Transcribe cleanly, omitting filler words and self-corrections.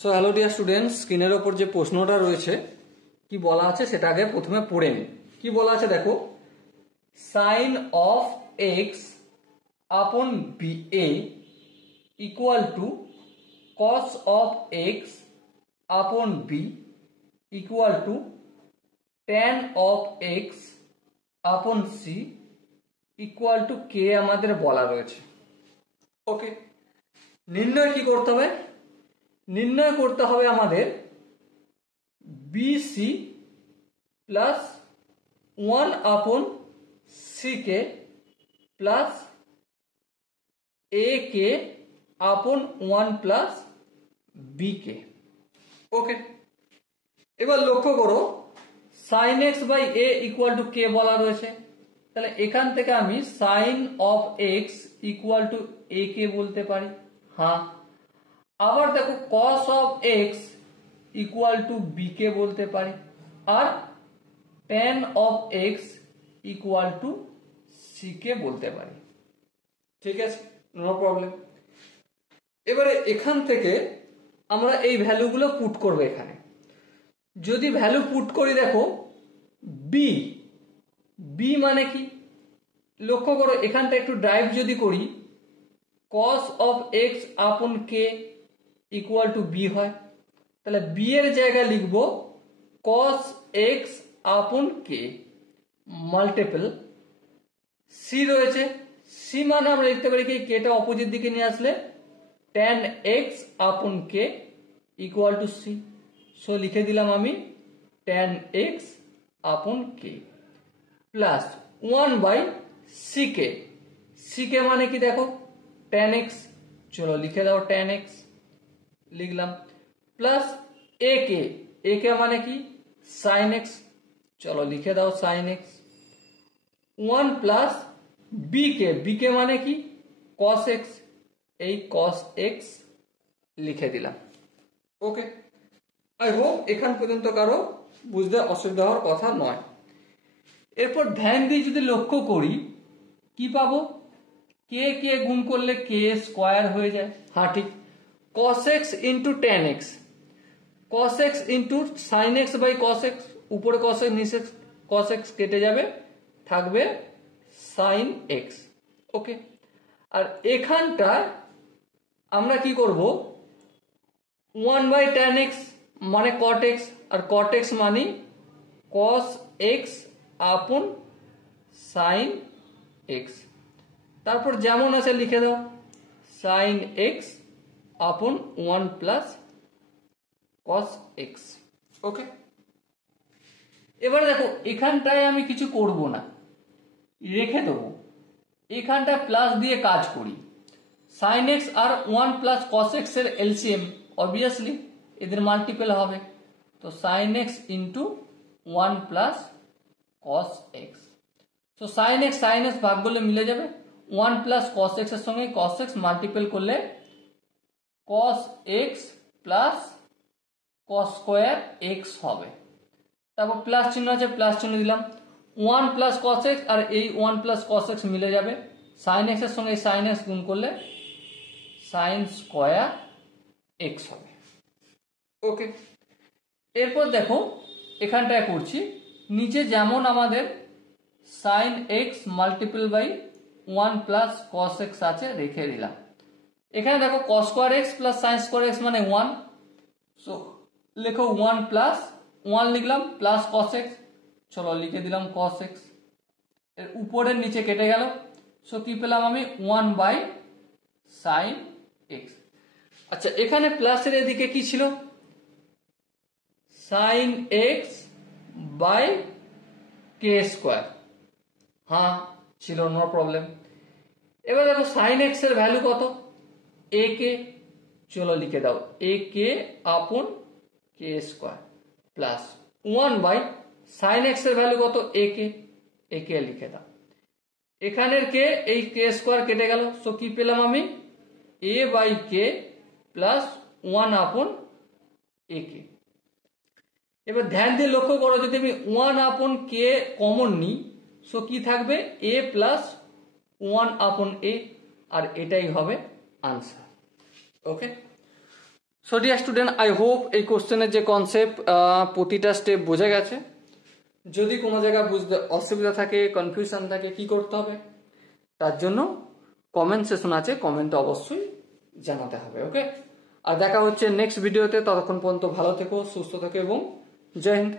So hello dear students, স্ক্রিনের ওপর যে প্রশ্নটা রয়েছে কি বলা আছে সেটা আগে প্রথমে পড়ে নিই। কি বলা আছে দেখো, sine of x upon b a equal to cos of x upon b equal to tan of x upon c equal to k আমাদের বলা রয়েছে। ওকে, নির্ণয় কি করতে হবে? নির্ণয় করতে হবে আমাদের বিসি প্লাস 1 আপন C k plus a k আপন 1 প্লাস বি কে। ওকে, এবার লক্ষ্য করো sine x by a equal to k বলা রয়েছে, তাহলে এখান থেকে আমি sine of x equal to a k বলতে পারি। হ্যাঁ, আবার দেখো cos of x equal to b k বলতে পারি, আর tan of x equal to c k বলতে পারি। ঠিক আছে, নো প্রবলেম। এবারে এখান থেকে আমরা এই ভ্যালুগুলো পুট করবো এখানে। যদি ভ্যালু পুট করি দেখো বি, বি মানে কি লক্ষ্য করো, এখানটা একটু ড্রাইভ যদি করি কস of x upon k equal to B হয়, তাহলে বি এর জায়গায় লিখবো কস এক্স আপন কে মাল্টিপল সি রয়েছে, সি মানে আমরা লিখতে পারি কি কেটা অপোজিট দিকে নিয়ে আসলে tan x upon k equal to c. So লিখে দিলাম আমি tan x upon k plus 1 by c k, c k মানে কি দেখো ট্যান এক্স, চলো লিখে দাও ট্যান এক্স লিখলাম, প্লাস এ কে মানে কি সাইন এক্স, চলো লিখে দাও sine x, 1 plus b k মানে কি কস এক্স, এই কস এক্স লিখে দিলাম। ওকে, আই হোপ এখান পর্যন্ত কারো বুঝতে অসুবিধা হওয়ার কথা নয়। এরপর ধ্যান দিয়ে যদি লক্ষ্য করি কি পাবো, কে কে গুণ করলে কে স্কোয়ার হয়ে যায়। হ্যাঁ ঠিক, cos x into tan x, cos x into sine x by cos x, উপরে cos x নিচে cos x কেটে যাবে, থাকবে সাইন এক্স। ওকে, আর এখানটা আমরা কি করব 1 বাই ট্যান এক্স মানে cot x, আর cot x মানে cos x আপন সাইন এক্স, তারপর যেমন আছে লিখে দাও সাইন এক্স আপন 1 প্লাস কস এক্স। ওকে, এবার দেখো এখানটায় আমি কিছু করব না, রেখে দেবো, এখানটায় প্লাস দিয়ে কাজ করি। সাইন এক্স আর 1 প্লাস কস এক্স এর এলসিএম অবভিয়াসলি এদের মাল্টিপল হবে, তো sine x into 1 plus cos x. তো সাইন এক্স ভাগ করলে মিলে যাবে, 1 প্লাস কস এক্স এর সঙ্গে কস এক্স মাল্টিপল করলে cos x plus cos square x হবে, তারপর প্লাস চিহ্ন আছে প্লাস চিহ্ন দিলাম, 1 প্লাস কস এক্স আর এই 1 প্লাস কস এক্স মিলে যাবে, সাইন এক্স এর সঙ্গে সাইন এক্স গুণ করলে সাইন স্কোয়ার এক্স হবে। ওকে, এরপর দেখো এখানটায় করছি, নিচে যেমন আমাদের sine x multiple by 1 plus cos x আছে রেখে দিলাম, এখানে দেখো cos square x plus sine square x মানে 1, সো লেখো 1 প্লাস 1 লিখলাম প্লাস কস এক্স, চলো লিখে দিলাম কস এক্স, এর উপরের নিচে কেটে গেল, সো কি পেলাম আমি 1 বাই সাইন এক্স। আচ্ছা, এখানে প্লাসের এদিকে কি ছিল sine x by k square, হ্যাঁ ছিল, নো প্রবলেম। এবার দেখো সাইন এক্স এর ভ্যালু কত এ কে, চলো লিখে দাও a k upon k square plus 1 by sine x এর ভ্যালু কত এ কে লিখে দাও, এখানের কে এই কে স্কোয়ার কেটে গেল, সো কি পেলাম আমি এ বাই কে প্লাস 1 আপন এ কে। এবার ধ্যান দিয়ে লক্ষ্য করো, যদি আমি 1 আপন কে কমন নিই সো কি থাকবে এ প্লাস 1 আপন এ, আর এটাই হবে answer. Okay, so dear student, I hope এই কোশ্চেনের যে কনসেপ্ট প্রতিটা স্টেপ বোঝা গেছে। যদি কোনো জায়গায় বুঝতে অসুবিধা থাকে, কনফিউশন থাকে, কি করতে হবে তার জন্য কমেন্ট সেশন আছে, কমেন্টে অবশ্যই জানাতে হবে। ওকে, আর দেখা হচ্ছে নেক্সট ভিডিওতে। ততক্ষণ পর্যন্ত ভালো থেকো, সুস্থ থেকো এবং জয় হিন্দ।